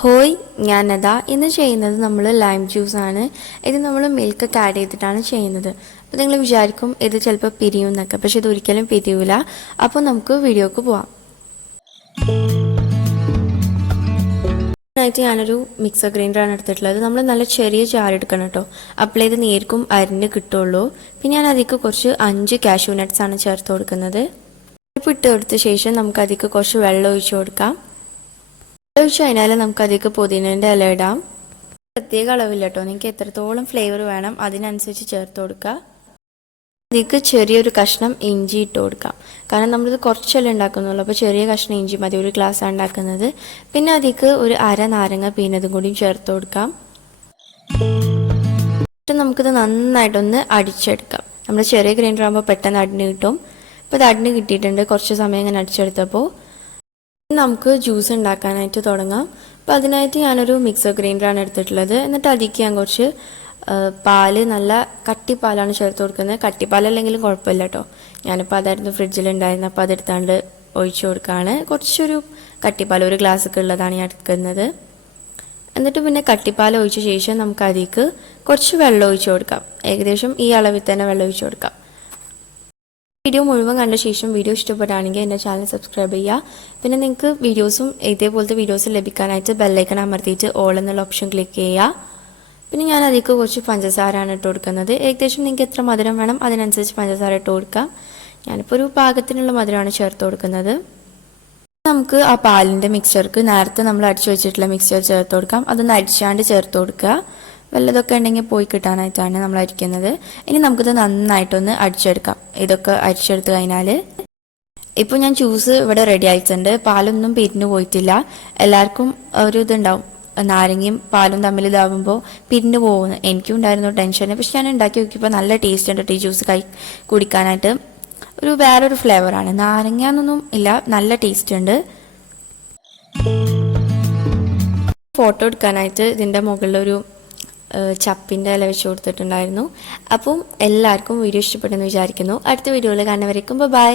ഹോയ് ഞാനതാ ഇന്ന് ചെയ്യുന്നത് നമ്മൾ ലൈം ജ്യൂസാണ്. ഇത് നമ്മൾ മിൽക്കൊക്കെ ആഡ് ചെയ്തിട്ടാണ് ചെയ്യുന്നത്. അപ്പോൾ നിങ്ങൾ വിചാരിക്കും ഇത് ചിലപ്പോൾ പിരിയും എന്നൊക്കെ, പക്ഷെ ഇതൊരിക്കലും പിരിയൂല. അപ്പോൾ നമുക്ക് വീഡിയോക്ക് പോവാം. ായിട്ട് ഞാനൊരു മിക്സർ ഗ്രൈൻഡറാണ് എടുത്തിട്ടുള്ളത്. നമ്മൾ നല്ല ചെറിയ ജാർ എടുക്കണം കേട്ടോ, അപ്പോൾ ഇത് നേർക്കും അരിഞ്ഞ് കിട്ടുള്ളൂ. പിന്നെ ഞാൻ അതിലേക്ക് കുറച്ച് 5 കാഷ്യൂ നട്ട്സ് ആണ് ചേർത്ത് കൊടുക്കുന്നത്. ഇട്ട് കൊടുത്ത ശേഷം നമുക്ക് അതിലേക്ക് കുറച്ച് വെള്ളം ഒഴിച്ച് കൊടുക്കാം. ഒഴിച്ച് കഴിഞ്ഞാൽ നമുക്ക് അതിലേക്ക് പുതിനേൻ്റെ ഇല ഇടാം. പ്രത്യേക അളവില്ല കേട്ടോ, നിങ്ങൾക്ക് എത്രത്തോളം ഫ്ലേവർ വേണം അതിനനുസരിച്ച് ചേർത്ത് കൊടുക്കുക. അതിലേക്ക് ചെറിയൊരു കഷ്ണം ഇഞ്ചി ഇട്ട് കൊടുക്കാം, കാരണം നമ്മളിത് കുറച്ചല്ലേ ഉണ്ടാക്കുന്നുള്ളൂ. അപ്പോൾ ചെറിയ കഷ്ണം ഇഞ്ചി മതി, ഒരു ഗ്ലാസ്സാണ് ഉണ്ടാക്കുന്നത്. പിന്നെ അതിലേക്ക് ഒരു അര നാരങ്ങ പീനതും കൂടി ചേർത്ത് കൊടുക്കാം. എന്നിട്ട് നമുക്കിത് നന്നായിട്ടൊന്ന് അടിച്ചെടുക്കാം. നമ്മൾ ചെറിയ ഗ്രൈൻഡർ ആകുമ്പോൾ പെട്ടെന്ന് അടിഞ്ഞ് കിട്ടും. അപ്പോൾ ഇത് അടിഞ്ഞ് കിട്ടിയിട്ടുണ്ട്. കുറച്ച് സമയം ഇങ്ങനെ അടിച്ചെടുത്തപ്പോൾ നമുക്ക് ജ്യൂസ് ഉണ്ടാക്കാനായിട്ട് തുടങ്ങാം. അപ്പോൾ അതിനായിട്ട് ഞാനൊരു മിക്സർ ഗ്രൈൻഡറാണ് എടുത്തിട്ടുള്ളത്. എന്നിട്ട് അതിലേക്ക് ഞാൻ കുറച്ച് പാല്, നല്ല കട്ടിപ്പാലാണ് ചേർത്ത് കൊടുക്കുന്നത്. കട്ടിപ്പാലല്ലെങ്കിലും കുഴപ്പമില്ല കേട്ടോ. ഞാനിപ്പോൾ അതായിരുന്നു ഫ്രിഡ്ജിലുണ്ടായിരുന്നത്, അപ്പോൾ അതെടുത്താണ്ട് ഒഴിച്ചു കൊടുക്കുകയാണ്. കുറച്ചൊരു കട്ടിപ്പാൽ, ഒരു ഗ്ലാസ്സൊക്കെ ഉള്ളതാണ് ഞാൻ എടുക്കുന്നത്. എന്നിട്ട് പിന്നെ കട്ടിപ്പാൽ ഒഴിച്ച ശേഷം നമുക്ക് അതിലേക്ക് കുറച്ച് വെള്ളം ഒഴിച്ചു കൊടുക്കാം. ഏകദേശം ഈ അളവിൽ തന്നെ വെള്ളം ഒഴിച്ചു കൊടുക്കാം. വീഡിയോ മുഴുവൻ കണ്ട ശേഷം വീഡിയോ ഇഷ്ടപ്പെടുകയാണെങ്കിൽ എൻ്റെ ചാനൽ സബ്സ്ക്രൈബ് ചെയ്യുക. പിന്നെ നിങ്ങൾക്ക് വീഡിയോസും ഇതേപോലത്തെ വീഡിയോസ് ലഭിക്കാനായിട്ട് ബെല്ലൈക്കൺ അമർത്തിയിട്ട് ഓൾ എന്നുള്ള ഓപ്ഷൻ ക്ലിക്ക് ചെയ്യുക. പിന്നെ ഞാൻ അതിലേക്ക് കുറച്ച് പഞ്ചസാരയാണ് ഇട്ട് കൊടുക്കുന്നത്. ഏകദേശം നിങ്ങൾക്ക് എത്ര മധുരം വേണം അതിനനുസരിച്ച് പഞ്ചസാര ഇട്ട് കൊടുക്കാം. ഞാനിപ്പോൾ ഒരു പാകത്തിനുള്ള മധുരമാണ് ചേർത്ത് കൊടുക്കുന്നത്. നമുക്ക് ആ പാലിൻ്റെ മിക്സ്ചർക്ക് നേരത്തെ നമ്മൾ അടിച്ചു വെച്ചിട്ടുള്ള മിക്സ്ചർ ചേർത്ത് കൊടുക്കാം. അതൊന്ന് അടിച്ചാണ്ട് ചേർത്ത് കൊടുക്കുക. വല്ലതൊക്കെ ഉണ്ടെങ്കിൽ പോയി കിട്ടാനായിട്ടാണ് നമ്മൾ അരിക്കുന്നത്. ഇനി നമുക്കിത് നന്നായിട്ടൊന്ന് അടിച്ചെടുക്കാം. ഇതൊക്കെ അരിച്ചെടുത്ത് കഴിഞ്ഞാൽ ഇപ്പോൾ ഞാൻ ജ്യൂസ് ഇവിടെ റെഡി ആയിട്ടുണ്ട്. പാലൊന്നും പിരിഞ്ഞു പോയിട്ടില്ല. എല്ലാവർക്കും ഒരു ഇതുണ്ടാവും, നാരങ്ങയും പാലും തമ്മിൽ ഇതാവുമ്പോൾ പിരിഞ്ഞു പോകുന്നു. എനിക്കും ഉണ്ടായിരുന്നു ടെൻഷൻ. പക്ഷെ ഞാൻ ഉണ്ടാക്കി നോക്കിയപ്പോൾ നല്ല ടേസ്റ്റ് ഉണ്ട്. ടീ ജ്യൂസ് കുടിക്കാനായിട്ട് ഒരു വേറൊരു ഫ്ലേവറാണ്. നാരങ്ങ എന്നൊന്നും ഇല്ല, നല്ല ടേസ്റ്റ് ഉണ്ട്. ഫോട്ടോ എടുക്കാനായിട്ട് ഇതിൻ്റെ മുകളിലൊരു ചപ്പിൻ്റെ ഇല വെച്ച് കൊടുത്തിട്ടുണ്ടായിരുന്നു. അപ്പം എല്ലാവർക്കും വീഡിയോ ഇഷ്ടപ്പെട്ടെന്ന് വിചാരിക്കുന്നു. അടുത്ത വീഡിയോയിൽ കാണുന്നവരേക്കും ബൈ.